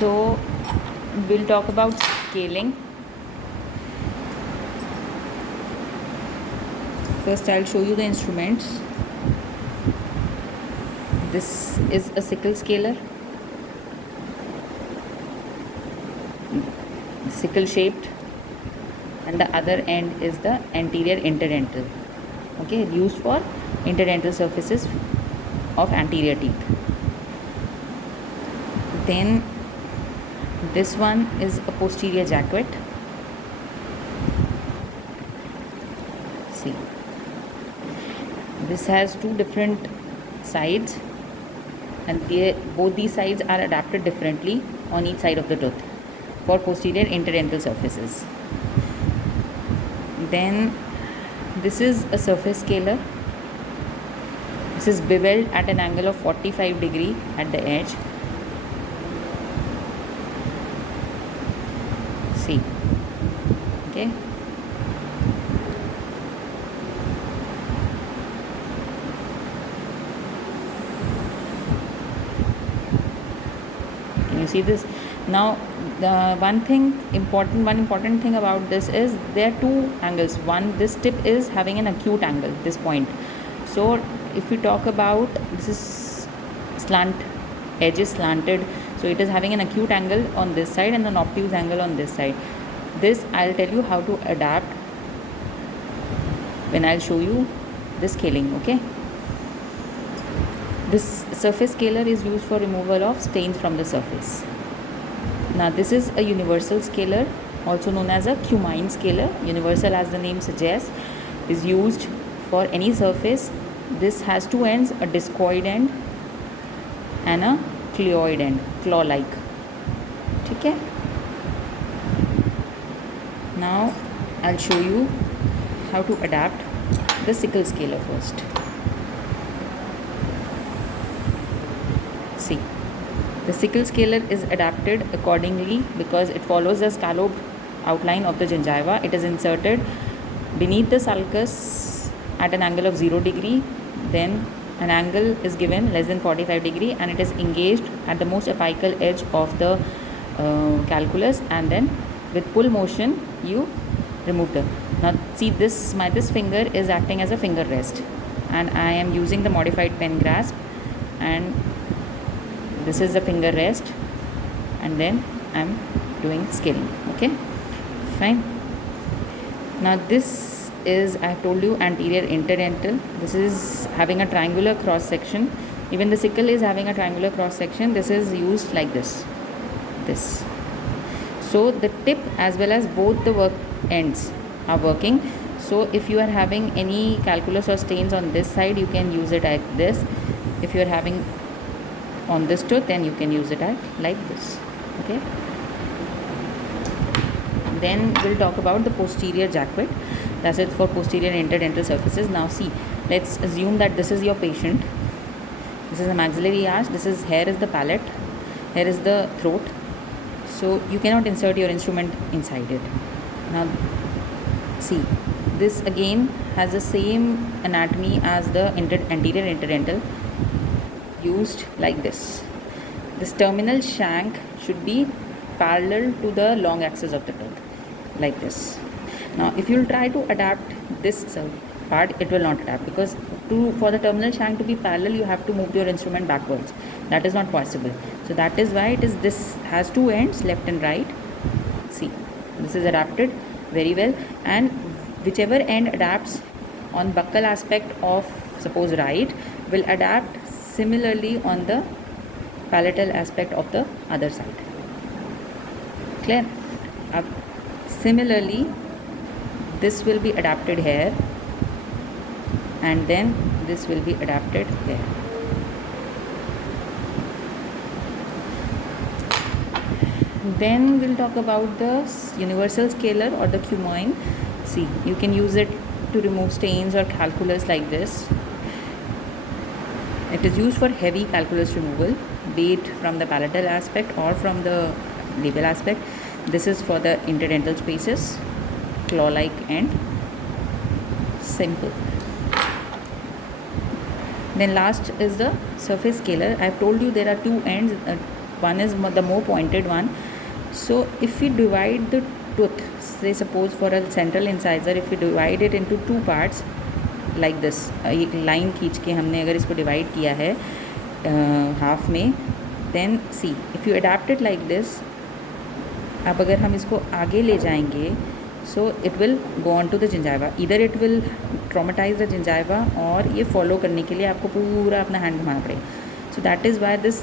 So we'll talk about scaling. First I'll show you the instruments. This is a sickle scaler, sickle shaped, and the other end is the anterior interdental, okay, used for interdental surfaces of anterior teeth. Then this one is a posterior jacquet. See, this has two different sides, and both these sides are adapted differently on each side of the tooth for posterior interdental surfaces. Then this is a surface scaler. This is beveled at an angle of 45 degree at the edge. See, okay. Can you see this? Now the one important thing about this is there are two angles. One, this tip is having an acute angle, this point. So if we talk about, this is slant, edge is slanted, so it is having an acute angle on this side and an obtuse angle on this side. This I'll tell you how to adapt when I'll show you the scaling, okay. This surface scaler is used for removal of stains from the surface. Now this is a universal scaler, also known as a cumine scaler. Universal, as the name suggests, is used for any surface. This has two ends, a discoid end and a cleoid end, claw-like. Okay. Now I'll show you how to adapt the sickle scaler first. See, the sickle scaler is adapted accordingly because it follows the scalloped outline of the gingiva. It is inserted beneath the sulcus at an angle of 0 degree. Then an angle is given less than 45 degree, and it is engaged at the most apical edge of the calculus, and then with pull motion you remove the. Now see, this finger is acting as a finger rest, and I am using the modified pen grasp, and this is the finger rest, and then I am doing scaling. Okay, fine. Now this is, I have told you, anterior interdental. This is having a triangular cross section. Even the sickle is having a triangular cross section. This is used like this. So the tip as well as both the work ends are working. So if you are having any calculus or stains on this side, you can use it like this. If you are having on this tooth, then you can use it like this. Okay. Then we'll talk about the posterior jacquet. That's it for posterior interdental surfaces. Now see, let's assume that this is your patient. This is the maxillary arch. Here is the palate. Here is the throat. So you cannot insert your instrument inside it. Now see, this again has the same anatomy as the anterior interdental, used like this. This terminal shank should be parallel to the long axis of the tooth, like this. Now if you will try to adapt this part, it will not adapt, because for the terminal shank to be parallel, you have to move your instrument backwards. That is not possible. So that is why this has two ends, left and right. See, this is adapted very well, and whichever end adapts on buccal aspect of, suppose, right, will adapt similarly on the palatal aspect of the other side. Clear? Similarly, this will be adapted here, and then this will be adapted here. Then we'll talk about the universal scaler or the cumine. See, you can use it to remove stains or calculus like this. It is used for heavy calculus removal, be it from the palatal aspect or from the labial aspect. This is for the interdental spaces, claw-like and simple. Then last is the surface scaler. I have told you there are two ends, one is the more pointed one. So if we divide the tooth, say suppose for a central incisor, if we divide it into two parts like this, एक line खींच के हमने अगर इसको divide किया है half में, then see if you adapt it like this, अब अगर हम इसको आगे ले जाएंगे, so it will go on to the gingiva, इधर it will traumatize the gingiva, और ये फॉलो करने के लिए आपको पूरा अपना हैंड घुमाना पड़ेगा. So that is why this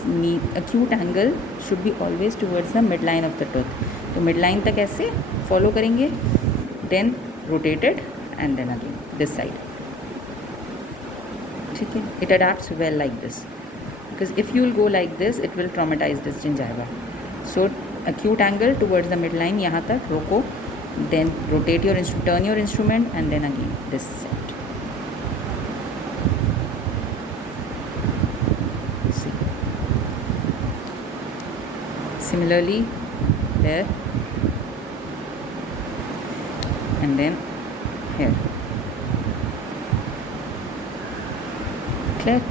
acute angle should be always towards the mid line of the tooth. तो मिड लाइन तक ऐसे फॉलो करेंगे, then rotated and then again this side. ठीक है, it adapts well like this, because if you will go like this it will traumatize this gingiva. So acute angle towards the midline, यहाँ तक रोको, then rotate your turn your instrument and then again this side. See, similarly there and then here. Clear?